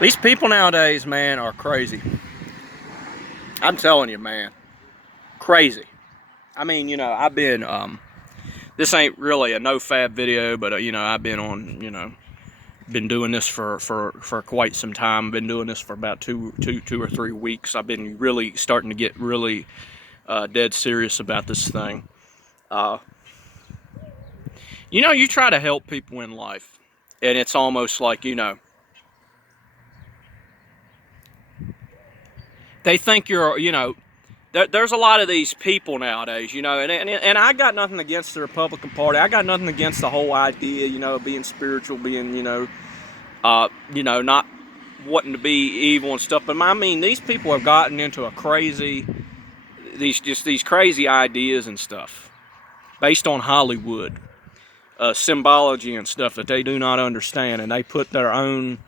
These people nowadays, man, are crazy. I'm telling you, man. Crazy. I mean, I've been, this ain't really a no-fab video, but, I've been on, been doing this for quite some time. I've been doing this for about two or 3 weeks. I've been really starting to get really dead serious about this thing. You try to help people in life, and it's almost like, they think you're, there's a lot of these people nowadays, and I got nothing against the Republican Party. I got nothing against the whole idea, of being spiritual, being, not wanting to be evil and stuff. But I mean, these people have gotten into these crazy ideas and stuff based on Hollywood, symbology and stuff that they do not understand, and they put their own.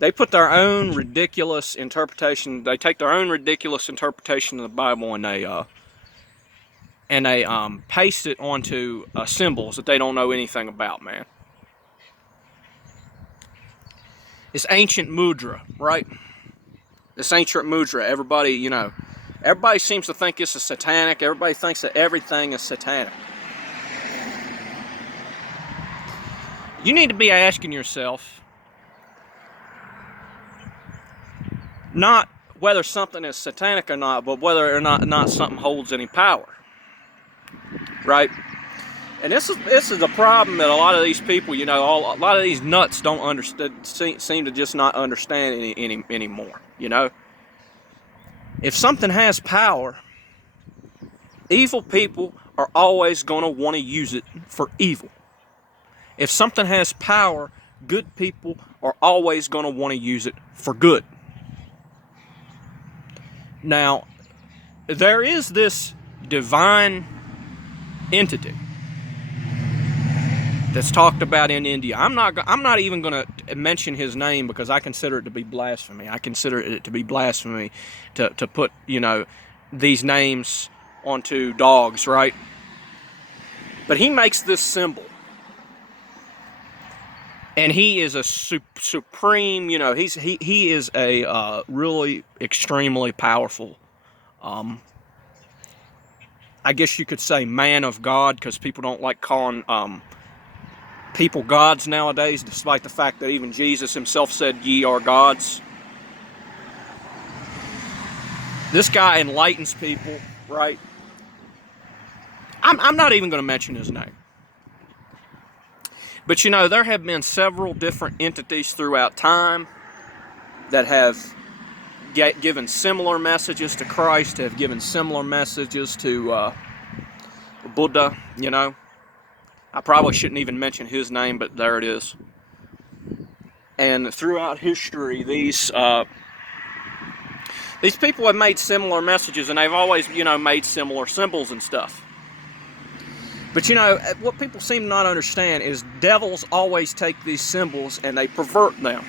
They put their own ridiculous interpretation. They take their own ridiculous interpretation of the Bible, and they paste it onto symbols that they don't know anything about, man. This ancient mudra, right? This ancient mudra. Everybody seems to think this is satanic. Everybody thinks that everything is satanic. You need to be asking yourself, not whether something is satanic or not, but whether or not something holds any power, right? And this is the problem that a lot of these people, a lot of these nuts don't understand, seem to just not understand anymore. If something has power, evil people are always going to want to use it for evil. If something has power, good people are always going to want to use it for good. Now, there is this divine entity that's talked about in India. I'm not even going to mention his name because I consider it to be blasphemy. I consider it to be blasphemy to put, these names onto dogs, right? But he makes this symbol. And he is a supreme, he is a really extremely powerful, I guess you could say man of God, because people don't like calling people gods nowadays, despite the fact that even Jesus himself said, "Ye are gods." This guy enlightens people, right? I'm not even going to mention his name. But there have been several different entities throughout time that have given similar messages to Christ, have given similar messages to Buddha, I probably shouldn't even mention his name, but there it is. And throughout history, these people have made similar messages, and they've always, made similar symbols and stuff. But what people seem to not understand is devils always take these symbols and they pervert them.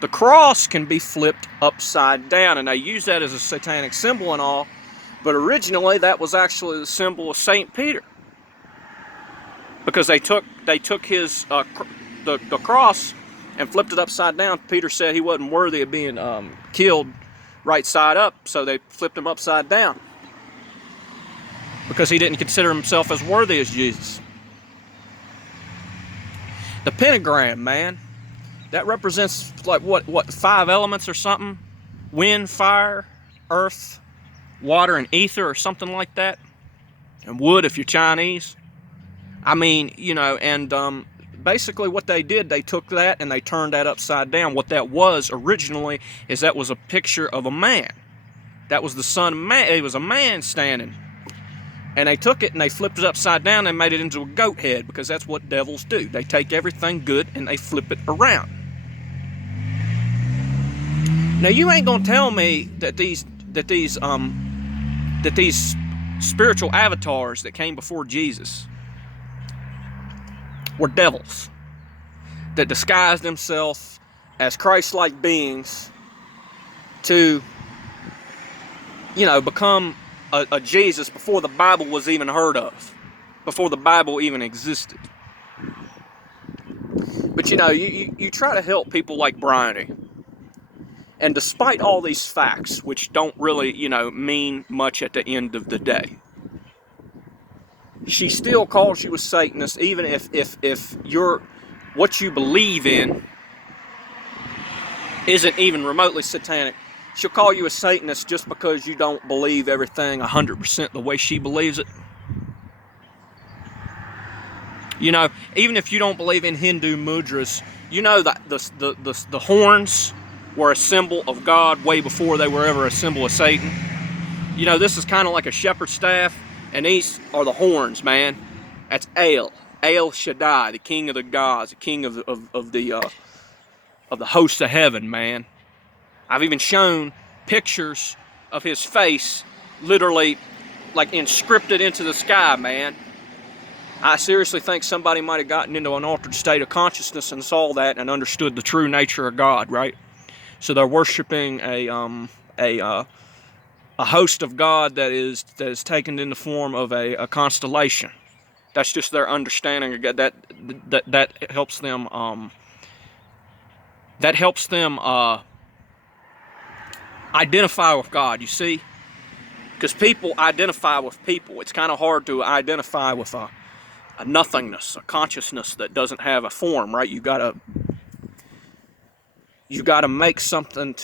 The cross can be flipped upside down, and they use that as a satanic symbol and all, but originally that was actually the symbol of St. Peter. Because they took his the cross and flipped it upside down. Peter said he wasn't worthy of being killed right side up, so they flipped him upside down. Because he didn't consider himself as worthy as Jesus. The pentagram, man, that represents like what 5 elements or something? Wind, fire, earth, water, and ether, or something like that. And wood if you're Chinese. I mean, and basically what they did, they took that and they turned that upside down. What that was originally is that was a picture of a man. That was the Son of Man. It was a man standing. And they took it and they flipped it upside down and made it into a goat head, because that's what devils do. They take everything good and they flip it around. Now you ain't gonna tell me that these spiritual avatars that came before Jesus were devils that disguised themselves as Christ-like beings to, become a Jesus before the Bible was even heard of, before the Bible even existed. But you try to help people like briony. And despite all these facts, which don't really, mean much at the end of the day, she still calls you a Satanist, even if what you believe in isn't even remotely satanic. She'll call you a Satanist just because you don't believe everything 100% the way she believes it. Even if you don't believe in Hindu mudras, that the horns were a symbol of God way before they were ever a symbol of Satan. This is kind of like a shepherd's staff, and these are the horns, man. That's El Shaddai, the king of the gods, the king of the hosts of heaven, man. I've even shown pictures of his face, literally like inscripted into the sky, man. I seriously think somebody might have gotten into an altered state of consciousness and saw that and understood the true nature of God, right? So they're worshiping a host of God that is taken in the form of a constellation. That's just their understanding of God. That helps them. That helps them identify with God. You see, because people identify with people. It's kind of hard to identify with a nothingness, a consciousness that doesn't have a form, right? You gotta make something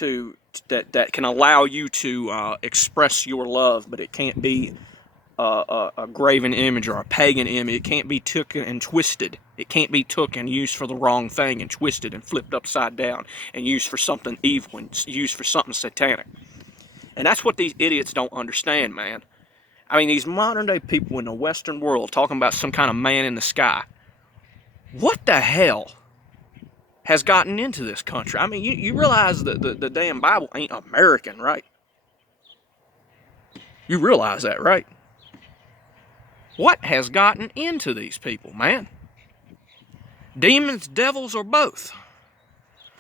that can allow you to express your love, but it can't be a graven image or a pagan image. It can't be took and twisted. It can't be took and used for the wrong thing and twisted and flipped upside down and used for something evil and used for something satanic. And that's what these idiots don't understand, man. I mean, these modern day people in the Western world talking about some kind of man in the sky. What the hell has gotten into this country? I mean, you realize that the damn Bible ain't American, right? You realize that, right? What has gotten into these people, man? Demons, devils, or both?